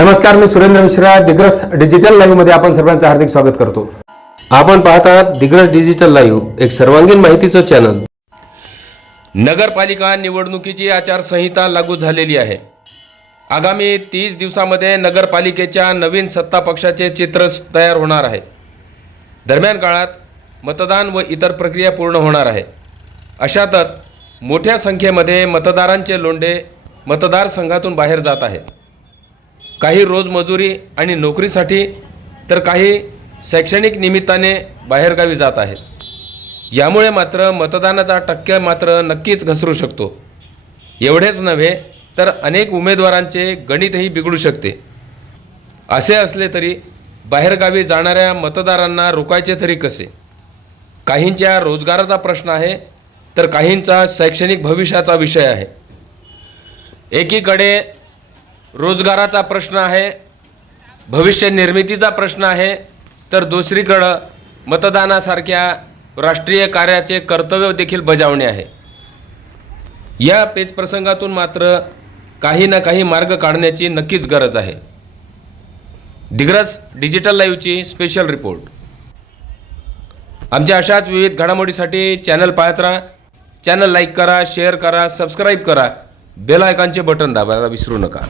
नमस्कार मी सुरेंद्र मिश्रा दिग्रस डिजिटल लाईव्हमध्ये आपण सर्वांचं हार्दिक स्वागत करतो. आपण पाहत आहात दिग्रस डिजिटल लाईव्ह एक सर्वांगीण माहितीचं चॅनल नगरपालिका निवडणुकीची आचारसंहिता लागू झालेली आहे. आगामी तीस दिवसामध्ये नगरपालिकेच्या नवीन सत्ता पक्षाचे चित्र तयार होणार आहे. दरम्यान काळात मतदान व इतर प्रक्रिया पूर्ण होणार आहे. अशातच मोठ्या संख्येमध्ये मतदारांचे लोंढे मतदारसंघातून बाहेर जात आहेत. काही रोजमजुरी आणि नोकरीसाठी तर काही शैक्षणिक निमित्ताने बाहेरगावी जात आहेत यामुळे मात्र मतदानाचा टक्के मात्र नक्कीच घसरू शकतो. एवढेच नव्हे तर अनेक उमेदवारांचे गणितही बिघडू शकते. असे असले तरी बाहेरगावी जाणाऱ्या मतदारांना रोखायचे तरी कसे? काहींच्या रोजगाराचा प्रश्न आहे तर काहींचा शैक्षणिक भविष्याचा विषय आहे. एकीकडे रोजगाराचा प्रश्न आहे भविष्य निर्मितीचा प्रश्न आहे तर दुसरीकडं मतदानासारख्या राष्ट्रीय कार्याचे कर्तव्य देखील बजावणे आहे. या पेचप्रसंगातून मात्र काही ना काही मार्ग काढण्याची नक्कीच गरज आहे. दिग्रस डिजिटल लाईव्हची स्पेशल रिपोर्ट. आमच्या अशाच विविध घडामोडीसाठी चॅनल पाहत राहा. चॅनल लाईक करा शेअर करा सबस्क्राईब करा. बेल आयकॉनचे बटन दाबायला विसरू नका.